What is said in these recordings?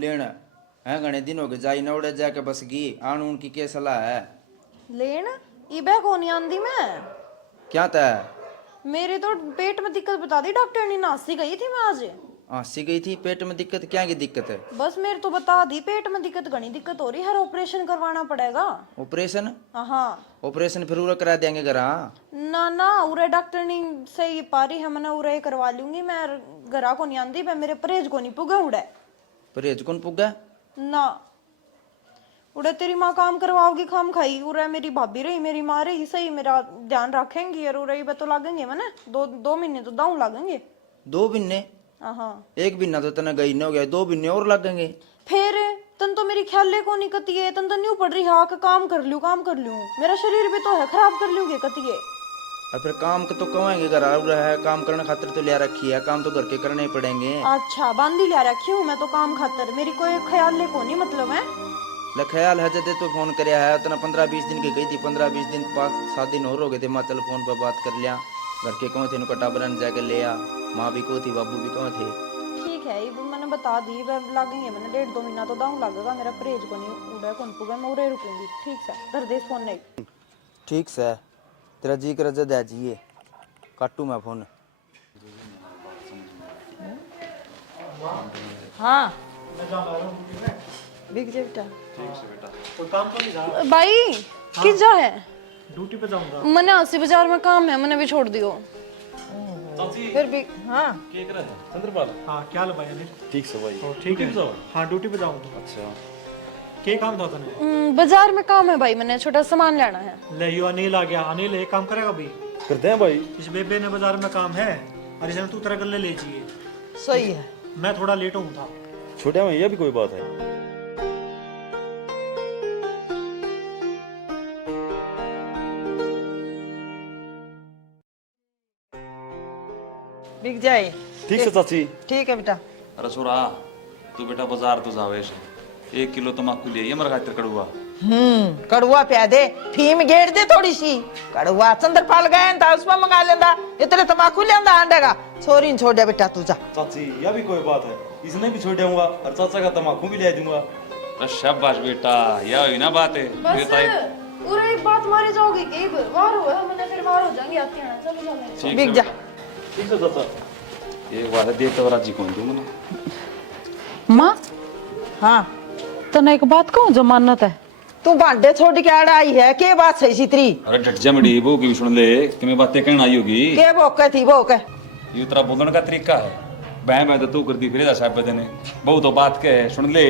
लेना है। घने दिन हो गए जाई नौड़े जाके बस गई आन उनकी क्या सलाह है? लेन इबे को नहीं आंदी मैं। क्या तय? मेरे तो पेट में दिक्कत बता दी डॉक्टर ने, नासी गई थी मैं आज। हाँसी गई थी? पेट में दिक्कत? क्या की दिक्कत है? बस मेरे तो बता दी पेट में दिक्कत, घनी दिक्कत हो रही है, ऑपरेशन करवाना पड़ेगा। ऑपरेशन? हाँ। ऑपरेशन फिर उरा करा देंगे घर? ना ना उरे डॉक्टर ने सही पा रही है, मैंने उरे करवा लूंगी मैं। घरा को नहीं आंदी मैं, मेरे परहेज को नहीं पुगा उड़े। परहेज कौन पुगा? ना उड़े तेरी माँ काम करवाओगी खाम खाई, उरे मेरी भाभी रही मेरी माँ रही सही मेरा ध्यान रखेंगी। और उरे तो लागेंगे मैंने 2 महीने तो दाऊ लागेंगे। 2 महीने? हाँ। 1 महीना तो तना गई न हो गया, 2 महीने और लगेंगे। फिर तन तो मेरी ख्याले को नहीं कतिये, तन तो न्यू पड़ रही हाँ काम कर लूं काम कर लूं, मेरा शरीर भी तो है खराब कर लूंगे कतिये। और फिर काम तो कमाएंगे, घर आ रहा है काम करने खातिर तो लिया रखी है, काम तो घर के करने ही पड़ेंगे। अच्छा बांदी लिया रखी हूँ मैं तो काम खातर, मेरी कोई ख्याल ले को नहीं मतलब है। ले ख्याल है जदे तो फोन करया है उतना 15-20 दिन की गई थी, 15-20 दिन 5-7 दिन और हो गए थे। माँ चल फोन पर बात कर लिया, घर के कौन थे इनको टाबरन जाके ले आ, माँ भी को थी बाबू भी कौन थे। ठीक है ये मैंने बता दी, लगेंगे मैंने 1.5-2 महीना तो दाऊ लगेगा, मेरा परहेज को नहीं उड़ा कौन पुगा, मैं उरे रुकूंगी। ठीक है कर दे फोन नहीं। ठीक से तेरा जी कर जद है जिए काटू मैं फोन। हाँ बिग जे बेटा। ठीक से बेटा, कोई काम तो नहीं था? भाई किस जा है? ड्यूटी पे जाऊंगा। मैंने आसी बाजार में काम है, मैंने भी छोड़ दियो। फिर भी हाँ क्या कर रहा है चंद्रपाल? हाँ क्या लो भाई अनिल? ठीक से भाई। ओ, ठीक है। हाँ ड्यूटी पे जाऊंगा। अच्छा क्या काम था तने? बाजार में काम है भाई, मैंने छोटा सामान लेना है। ले यो अनिल आ गया। अनिल एक काम करेगा भाई? करते हैं भाई। इस बेबे ने बाजार में काम है और इसने तू तेरा गले ले चाहिए। सही है। मैं थोड़ा लेट हूँ था। छोटे में यह भी कोई बात है? बिक जाए। ठीक से चाची। ठीक है बेटा। अरे छोरा तू बेटा बाजार तो जावे 1 किलो तम्बाकू ले ये मर खातिर कड़ुआ। कड़ुआ पिया दे, फीम गेड़ दे थोड़ी सी। कड़ुआ चंद्रपाल गए था उसमें मंगा लेंदा, इतने तम्बाकू लेंदा आंडेगा। छोरी छोड़ दे बेटा तुझा। चाची यह भी कोई बात है, इसने भी छोड़ दूंगा और चाचा का तम्बाकू भी ले दूंगा। अरे शाबाश बेटा, यह हुई ना बात है। बस पूरे एक बात मारे जाओगे कि बाहर हो है, मैंने फिर बाहर हो जाएंगे आते हैं। चलो चलो ठीक बिक है जा। ठीक से चाचा। एक बात है देख तो राजी कौन दूंगा। माँ हाँ तने एक बात कहूँ जो मान्यत है। तू भांडे छोड़ के आड़ आई है, के बात सही सी तेरी? अरे डट जा मड़ी वो की सुन ले कि मैं बातें कहना आई होगी। के भोके थी भोके? ये तेरा बोलने का तरीका है। बह मैं तो तू कर दी फिर साहब ने बहु तो बात के सुन ले।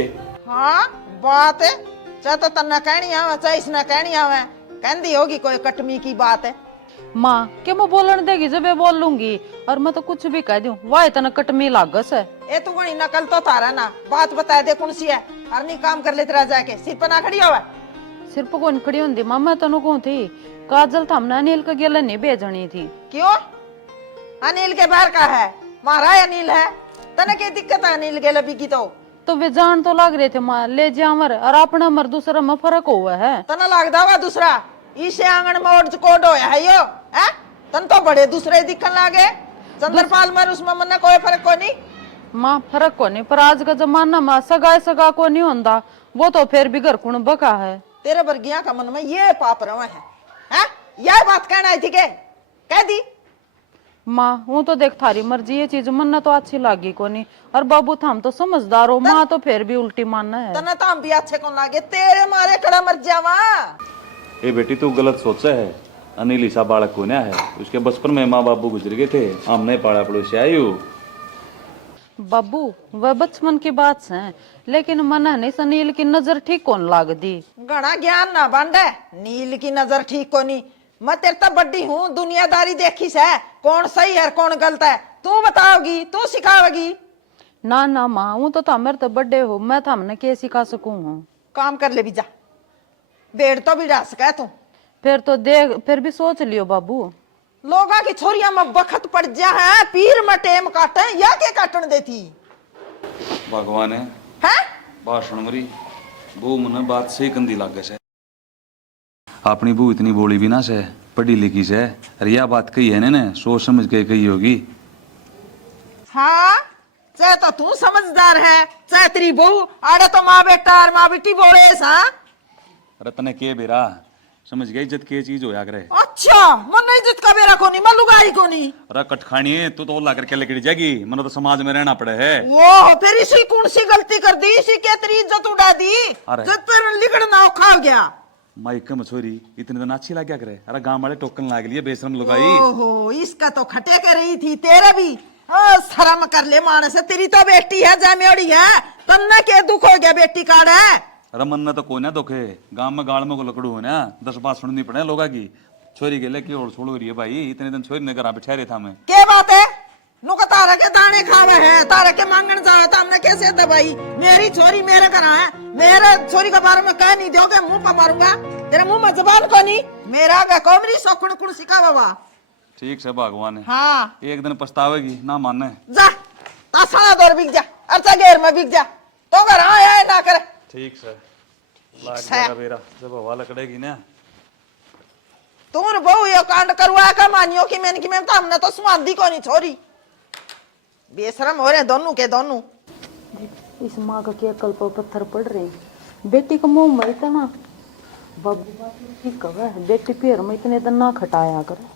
हाँ बात है, चाहे तो तन्ना कहनी आवे चाहे इसने कहनी आवे, कहती होगी कोई कटमी की बात है। माँ के मैं बोलने देगी जब मैं बोल लूंगी, और मैं तो कुछ भी कह दूं वाह इतना कटमी लागस है। ए तू गणी नकल तो तारा ना, बात बता दे कौन सी है? हर नहीं काम कर ले तेरा जाके सिर पर ना खड़ी होवे। सिर पर कौन खड़ी होंगी माँ, मैं तेन कहूँ थी काजल था हमने अनिल का गेला नहीं भेजनी थी। क्यों? अनिल के बाहर का है, मारा अनिल है, तने क्या दिक्कत है अनिल के लबी की? तो वे जान तो लग रहे थे माँ ले जा मर, और अपना मर दूसरा में फर्क हुआ है। तना लगदा हुआ दूसरा इसे आंगन में ओढ़ कोड होया है यो है? तन तो बड़े दूसरे दिखन लागे। चंद्रपाल मर उसमें मन कोई फर्क को नहीं। माँ फर्क को नहीं, पर आज का जमाना में सगा को नहीं होता, वो तो फिर भी घर कुण बका है। तेरे वर्गिया का मन में ये पाप रवा है? यह बात कहना है थी के कह दी? माँ वो तो देख थारी मर्जी, ये चीज मन तो अच्छी लागी को नहीं, और बाबू थाम तो समझदार हो, माँ तो फिर भी उल्टी मानना है। तना तो हम भी अच्छे कौन लागे, तेरे मारे कड़ा मर जावा। ए बेटी तू गलत सोचा है। अनिल ईसा बालक को है, उसके बचपन में माँ बाबू गुजर गए थे, हम नहीं पाड़ा पड़ोसी आई हो। बाबू वह बचपन की बात है, लेकिन मना नहीं सनील की नजर ठीक कौन लाग दी। घना ज्ञान ना बांधे, नील की नजर ठीक को नहीं। मैं तेरे तो बड्डी हूँ, दुनियादारी देखी से कौन सही है कौन गलत है तू बताओगी, तू सिखाओगी। ना ना माँ वो तो मेरे तो बड़े हो, मैं तो हमने के सिखा सकूं हूँ। काम कर ले भी जा, बेड़ तो भी डाल सका तू। फिर तो देख फिर भी सोच लियो बाबू। लोगा की छोरिया में बखत पड़ जा है, पीर में टेम काटे या के काटन देती भगवान है बात सुन मरी बू मन बात सही कंदी लागे से। अपनी बू इतनी बोली भी ना से, पढ़ी लिखी से, अरे यह बात कही है ने सोच समझ के कही होगी। हाँ चाहे तो तू समझदार है चाहे तेरी बहू आड़े तो माँ बेटा और माँ बेटी बोले सा। रतन के बेरा समझ गया इज्जत की चीज होया करे। अच्छा मन इज्जत का बेरा कोनी मैं लुगाई कोनी। अरे कटखानी तू तो ला करके लेकर जाएगी मनो तो समाज में रहना पड़े है। वो फिर इसी कौन सी गलती कर दी इसी के तेरी इज्जत उड़ा दी अरे। जब तेरे लिगड़ना खा गया। माइक में छोरी इतने दिन अच्छी लग क्या करे। अरे गांव वाले टोकन लाग लिए बेशरम लुगाई। ओहो इसका तो खटे कर रही थी तेरे भी शर्म कर ले मानस तेरी तो बेटी है जामेड़ी है तन्ने के दुख हो गया बेटी काड़ है। अरे मन न तो कोई ना दुखे गांव में गाड़ में को लकड़ू है ना 10 बात सुननी पड़े लोगा की। छोरी के लेके और छोड़ रही है भाई इतने दिन छोरी ने घर बैठा रहे था मैं। क्या बात है नुका तारा के दाने खावे है तारा के मांगन जावे तो हमने कैसे दबाई। मेरी छोरी मेरे घर है मेरे छोरी के बारे में कह नहीं दोगे मुंह पर मारूंगा तेरे मुंह में जबान को नहीं मेरा गा कोमरी सोखण कुण सिखा बाबा। ठीक से भगवान है। हाँ एक दिन पछतावेगी ना माने। जा तासाना दौर बिक जा अर्चा घेर में बिक जा तो घर आया ना करे। ठीक से लाग जाएगा बेरा जब हवा लकड़ेगी ना। तुम बहु ये कांड करवाया का मानियो कि मैं तो हमने तो सुमादी को नहीं छोरी बेशरम हो रहे दोनों के दोनों। इस माँ का क्या कल पर पत्थर पड़ रहे हैं। बेटी का मुंह में इतना बाबू बात ठीक कहे बेटी पैर में इतने दिन ना खटाया कर।